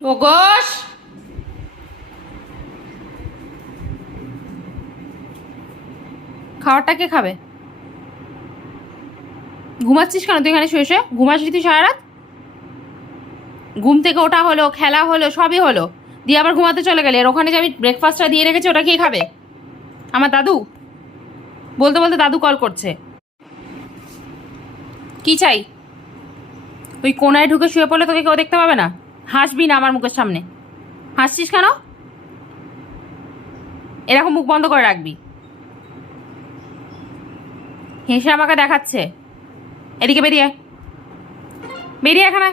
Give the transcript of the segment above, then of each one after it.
ও গোস, খাবারটা কে খাবে? ঘুমাচ্ছিস কেন তুই এখানে শুয়ে শুয়ে? ঘুমাচ্ছিস তুই সারা রাত? ঘুম থেকে ওঠা হলো, খেলা হলো, সবই হলো, দিয়ে আবার ঘুমাতে চলে গেলে। আর ওখানে যে আমি ব্রেকফাস্টটা দিয়ে রেখেছি ওটা কে খাবে? আমার দাদু? বলতে বলতে দাদু কল করছে। কি চাই? ওই কোনায় ঢুকে শুয়ে পড়লে তোকে কেউ দেখতে পাবে না। হাসবি না আমার মুখের সামনে। হাসছিস কেন? এরকম মুখ বন্ধ করে রাখবি। হেসে আমাকে দেখাচ্ছে। এদিকে বেরিয়ে আয়। বেরিয়ে এখানে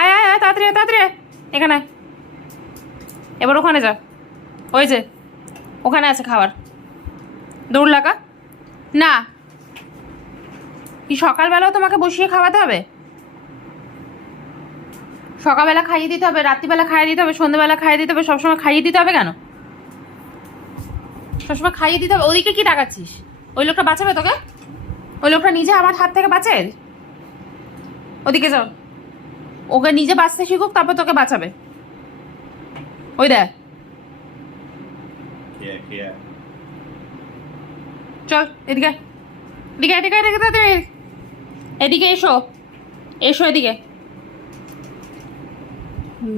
আয়, আয় আয়, তাড়াতাড়ি আয়, তাড়াতাড়ি আয়। এখানে আয়। এবার ওখানে যা। ওই যে ওখানে আছে খাবার। দৌড় লাগা। না, কি সকালবেলাও তোমাকে বসিয়ে খাওয়াতে হবে? সকালবেলা খাইয়ে দিতে হবে, রাত্রিবেলা খাইয়ে দিতে হবে, সন্ধ্যেবেলা খাইয়ে দিতে হবে, সবসময় খাইয়ে দিতে হবে কেন? সবসময় খাইয়ে দিতে হবে? ওদিকে কি তাকাচ্ছিস? ওই লোকটা বাঁচাবে তোকে? ওই লোকটা নিজে আমার হাত থেকে বাঁচে। ওদিকে যাও। ওকে নিজে বাঁচতে শিখুক, তারপর তোকে বাঁচাবে। ওই দেখ। চল এদিকে, এদিকে এদিকে এদিকে তাড়াতাড়ি। এদিকে এসো, এসো এদিকে।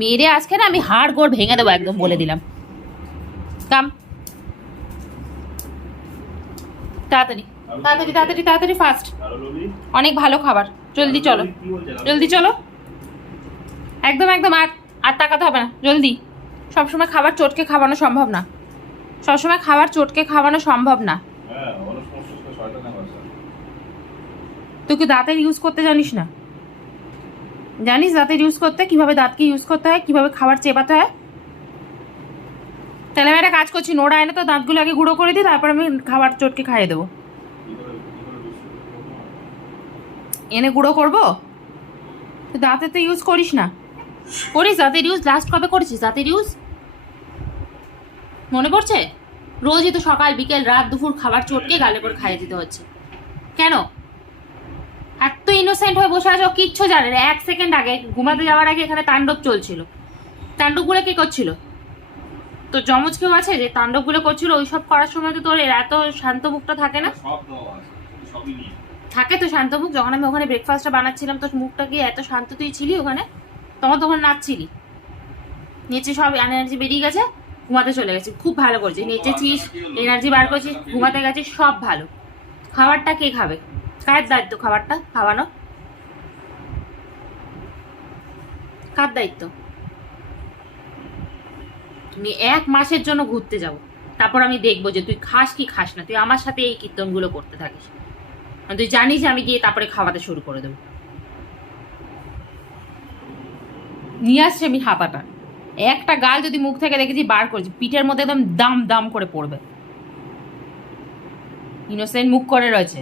মেরে আজকে না আমি হাড় গোড় ভেঙে দেবো একদম, বলে দিলাম। কাম, তাড়াতাড়ি তাড়াতাড়ি তাড়াতাড়ি তাড়াতাড়ি, ফাস্ট। অনেক ভালো খাবার, জলদি চলো, জলদি চলো। একদম একদম, আর আর তাকাতে হবে না, জলদি। সবসময় খাবার চটকে খাওয়ানো সম্ভব না। সবসময় খাবার চটকে খাওয়ানো সম্ভব না। তুই কি দাঁতের ইউজ করতে জানিস না? জানিস দাঁতের ইউজ করতে, কিভাবে দাঁতকে ইউজ করতে হয়, কিভাবে খাবার চেবাতে হয়? তাহলে আমি একটা কাজ করছি, নোড়া এনে তো দাঁতগুলো আগে গুঁড়ো করে দিই, তারপর আমি খাবার চটকে খাইয়ে দেবো। এনে গুঁড়ো করবো? তুই দাঁতের তো ইউজ করিস না। করিস দাঁতের ইউজ? লাস্ট কবে করেছিস দাঁতের ইউজ? মনে পড়ছে? রোজই তো সকাল বিকেল রাত দুপুর খাবার চটকে গালে করে খাইয়ে দিতে হচ্ছে। কেন এত ইনোসেন্ট হয়ে বসে আছো? কিচ্ছু জানে না। 1 সেকেন্ড আগে ঘুমাতে যাওয়ার আগে এখানে তাণ্ডব চলছিল। তাণ্ডবগুলো কে করছিল? তোর যমজ কেউ আছে যে তাণ্ডবগুলো করছিল? ওইসব করার সময় তো তোর এত শান্ত মুখটা থাকে না? থাকে তো শান্ত মুখ। যখন আমি ওখানে ব্রেকফাস্টটা বানাচ্ছিলাম তোর মুখটা কি এত শান্ত তুই ছিলি ওখানে? তখন নাচছিলি। নিচে সব এনার্জি বেরিয়ে গেছে, ঘুমাতে চলে গেছি। খুব ভালো করছিস, নেচেছিস, এনার্জি বার করছিস, ঘুমাতে গেছিস, সব ভালো। খাবারটা কে খাবে? কার দায়িত্ব খাবারটা খাওয়ানো? কার দায়িত্ব? তুমি 1 মাসের জন্য ঘুরতে যাবো, তারপর আমি দেখবো যে তুই খাস কি খাস না। তুই আমার সাথে এই কীর্তনগুলো করতে থাকিস। তুই জানিস আমি গিয়ে তারপরে খাওয়াতে শুরু করে দেবো। নিয়ে আসছে আমি হাতাটা, একটা গাল যদি মুখ থেকে দেখেছি বার করেছি, পিঠের মধ্যে একদম দাম দাম করে পড়বে। ইনোসেন্ট মুখ করে রয়েছে।